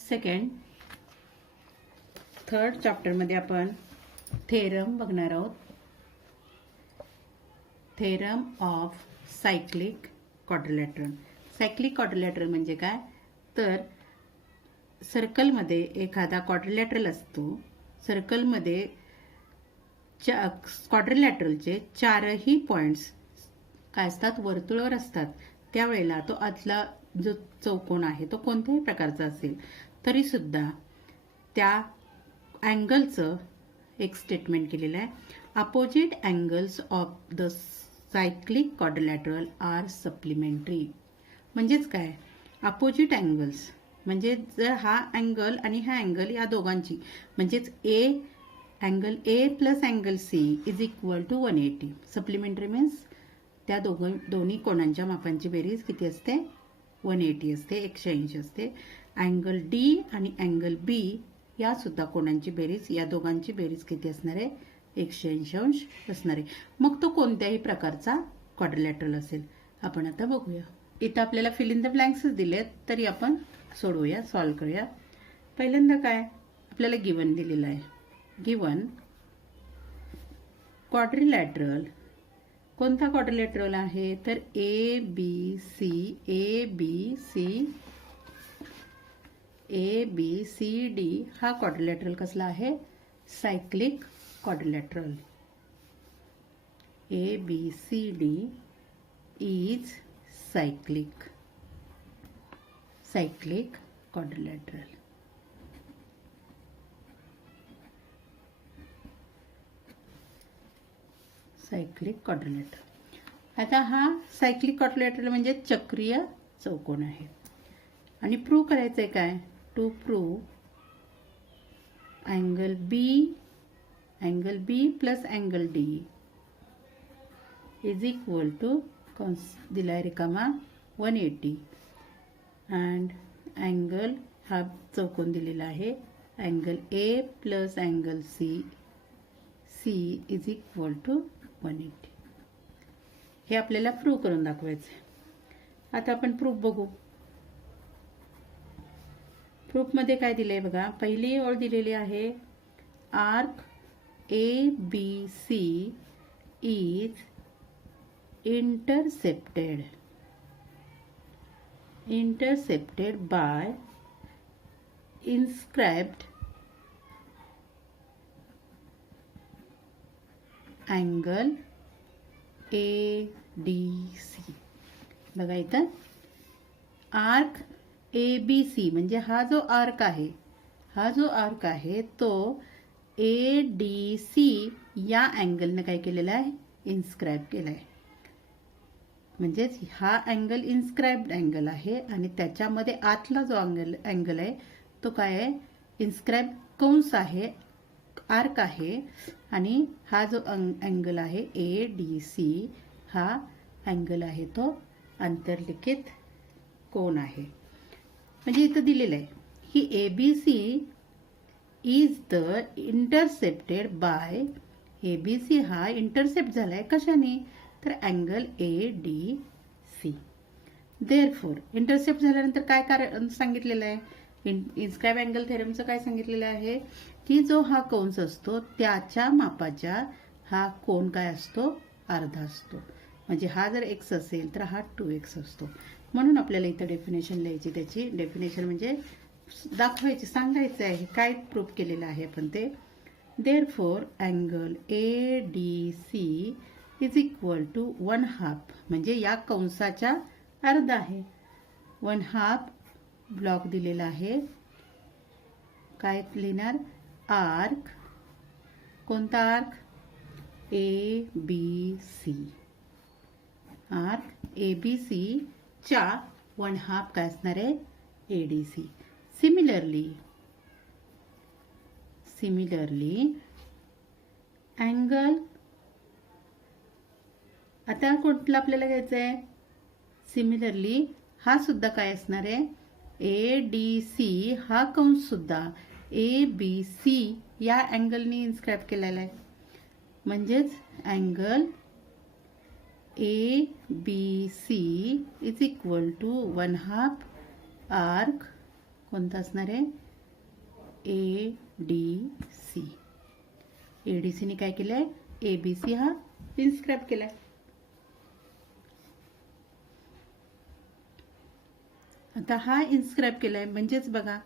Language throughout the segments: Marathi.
सेकंड थर्ड चॅप्टरमध्ये आपण थेरम बघणार आहोत. Theorem of cyclic quadrilateral. Cyclic quadrilateral म्हणजे काय, तर सर्कलमध्ये एखादा क्वाड्रिलॅटरल असतो. सर्कलमध्ये क्वाड्रिलॅटरलचे चारही पॉइंट्स काय असतात, वर्तुळावर असतात. त्यावेळेला तो आतला जो चौकोन आहे तो कोणत्याही प्रकारचा असेल तरी सुद्धा त्या अँगलचं एक स्टेटमेंट केलेलं आहे. Opposite angles of the cyclic quadrilateral are supplementary. म्हणजेच काय, अपोजिट अँगल्स म्हणजे जर हा अँगल आणि हा अँगल या दोघांची म्हणजेच angle A plus angle C is equal to 180. Supplementary means त्या दोन्ही कोणांच्या मापांची बेरीज किती असते, 180 असते, 180 असते. अँगल डी आणि अँगल बी या सुद्धा कोणांची बेरीज, या दोघांची बेरीज किती असणार आहे, 180 अंश असणार आहे. मग तो कोणत्याही प्रकारचा क्वाड्रिलॅटरल असेल. आपण आता बघूया. इथं आपल्याला फिल इन द ब्लँक्सच दिलेत तरी आपण सोडवूया, सॉल्व्ह करूया. पहिल्यांदा काय आपल्याला गिवन दिलेलं आहे. गिवन क्वाड्रिलॅटरल, कोणता क्वाड्रिलॅटरल आहे तर ए बी सी डी हा क्वाड्रिलॅटरल कसला आहे, cyclic quadrilateral. A B C D is cyclic quadrilateral. Cyclic quadrilateral. आता हा सायक्लिक क्वाड्रिलॅटरल म्हणजे चक्रीय चौकोन आहे. आणि प्रूव्ह करायचं आहे काय, to prove angle B plus angle D is equal to दिलाय रिकामा 180 अँड अँगल हा चौकोन दिलेला आहे angle A plus angle C is equal to 180. हे आपल्याला प्रूव्ह करून दाखवायचं आहे. आता आपण प्रूफ बघू. प्रूफमध्ये काय दिलंय बघा. पहिली ओळ दिलेली आहे, arc A B C is intercepted by inscribed angle A D C. बघा इथं आर्क ए बी सी म्हणजे हा जो आर्क आहे तो ए डी सी या अँगलने काय केलेला आहे, इन्स्क्राइब केला आहे. म्हणजेच हा अँगल इन्स्क्राइब्ड अँगल आहे आणि त्याच्यामध्ये आतला जो अँगल आहे तो काय आहे, इन्स्क्राइब कंस आहे, आर्क आहे. आणि हा जो अँगल आहे ए डी सी हा अँगल आहे तो आंतरलिखित कोन आहे. म्हणजे इथं दिलेलं आहे की A B C is the intercepted by, A B C हा इंटरसेप्ट झालाय कशाने, तर angle A D C. Therefore intercept झाल्यानंतर काय कारण सांगितलेलं आहे, इन्स्क्राइब अँगल थेरमचं काय सांगितलेलं आहे की जो हा कंस असतो त्याच्या मापाच्या हा कोन काय असतो, अर्धा असतो. म्हणजे हा जर एक्स असेल तर हा 2x असतो. म्हणून आपल्याला इथं डेफिनेशन लिहायची, त्याची डेफिनेशन म्हणजे दाखवायची, सांगायचं आहे काय प्रूफ केलेलं आहे आपण ते. Therefore angle A D C is equal to 1/2 म्हणजे या कंसाच्या अर्धा आहे. 1/2 ब्लॉक दिलेला आहे. काय लिहिणार, आर्क, कोणता arc, A B C. Arc A B C च्या 1/2 काय असणार आहे, A D C. Similarly angle, आता कुठला आपल्याला घ्यायचं आहे, सिमिलरली हा सुद्धा काय असणार आहे, ए डी सी हा कंस सुद्धा ए बी सी या अँगलने इन्स्क्राइब केलेला आहे. म्हणजेच angle A B C is equal to 1/2 arc कोणता असणार आहे? ADC. ADCने काय केलंय? ABC हा इन्स्क्राईब केलाय. आता हा इन्स्क्राईब केलाय म्हणजेच बघा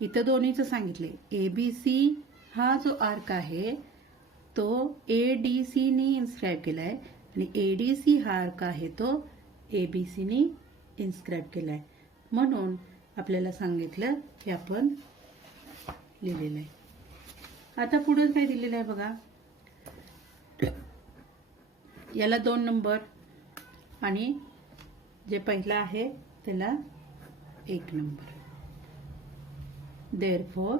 इथं दोन्हीचं सांगितले. ABC हा जो आर्क आहे तो ADC ने इन्स्क्राईब केलाय आणि ADC हा आर्क आहे तो ABC ने इन्स्क्राईब केलाय. म्हणून आपल्याला सांगितलं हे आपण लिहिलेलं आहे. आता पुढे काय दिलेलं आहे बघा. याला 2 नंबर आणि जे पहिला आहे त्याला 1 नंबर. Therefore,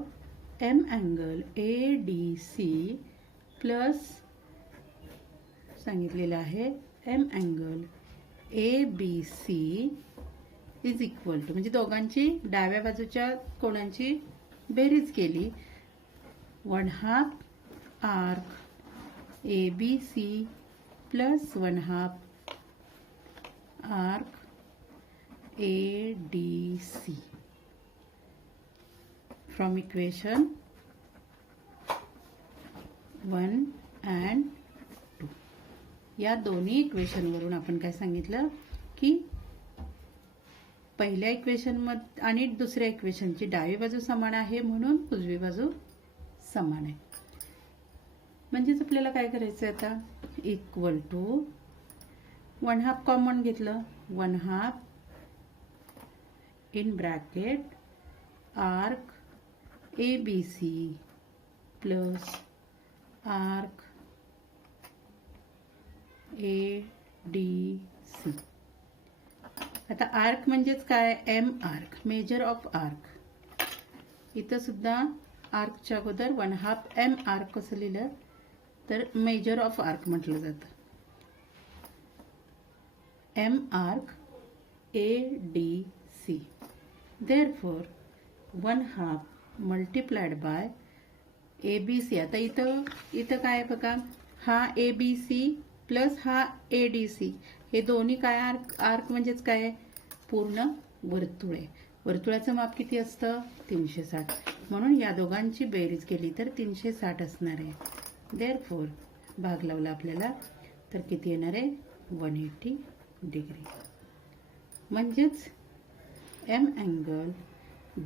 M angle ADC plus सांगितलेलं आहे M angle ABC is equal to म्हणजे दोघांची डाव्या बाजूच्या कोणांची बेरीज केली 1/2 आर्क ABC प्लस 1/2 आर्क ADC from equation 1 and 2. या दोन्ही इक्वेशन वरून आपण काय सांगितलं की पहिल्या इक्वेशन मध्ये आणि दुसऱ्या इक्वेशनची डावी बाजू समान आहे म्हणून उजवी बाजू समान आहे. म्हणजेच आपल्याला काय करायचं आता इक्वल टू 1/2 कॉमन घेतलं 1/2 in bracket arc ABC plus arc ADC. आता आर्क म्हणजेच काय? M arc measure of arc. इथं सुद्धा आर्कच्या अगोदर 1/2 M आर्क कसं लिहिलं तर मेजर ऑफ आर्क म्हटलं जातं. M arc ADC. Therefore 1/2 multiplied by ABC. आता इथं काय आहे बघा हा ABC प्लस हा ADC हे दोन्ही काय आर्क म्हणजेच काय पूर्ण वर्तुळ आहे. वर्तुळाचं माप किती असतं 360 म्हणून या दोघांची बेरीज केली तर 360 असणार आहे. देअरफॉर भाग लावला आपल्याला तर किती येणार आहे 180 डिग्री. म्हणजेच M angle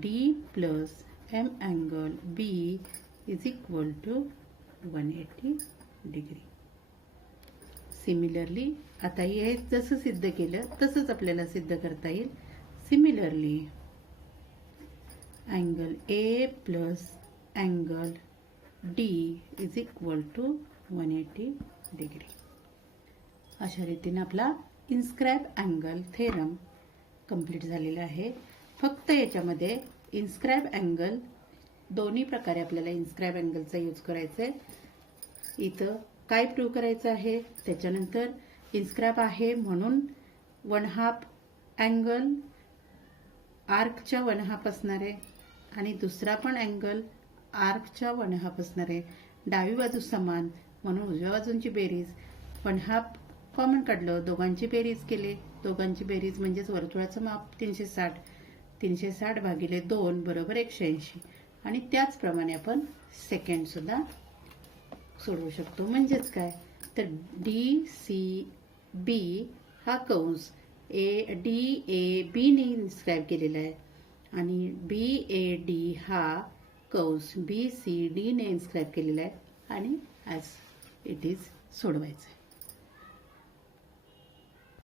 D plus M angle B is equal to 180 degree. Similarly आता हे जसं सिद्ध केलं तसंच आपल्याला सिद्ध करता येईल. Similarly angle A plus angle D is equal to 180 degree. अशा रीतीने आपला इन्स्क्राईब अँगल थेरम कंप्लीट झालेला आहे. फक्त याच्यामध्ये इन्स्क्राईब अँगल दोन्ही प्रकारे आपल्याला इन्स्क्राईब अँगलचा यूज करायचा आहे. इथं काय प्रूव्ह करायचं आहे त्याच्यानंतर इन्स्क्राईब आहे म्हणून 1/2 अँगल आर्कच्या 1/2 असणार आहे आणि दुसरा पण अँगल आर्कच्या 1/2 असणार आहे. डावी बाजू समान म्हणून उजव्या बाजूंची बेरीज 1/2 कॉमन काढलं दोघांची बेरीज केली. दोघांची बेरीज म्हणजेच वर्तुळाचं माप 360. 360 भागिले 2 बरोबर 180 आणि त्याचप्रमाणे आपण सेकंड सुद्धा सोडवू शकतो. म्हणजेच काय तर DCB हा कंस DAB ने इन्स्क्राईब केलेला आहे आणि BAD हा कंस BCD ने इन्स्क्राईब केलेला आहे आणि ॲज इट इज सोडवायचं आहे.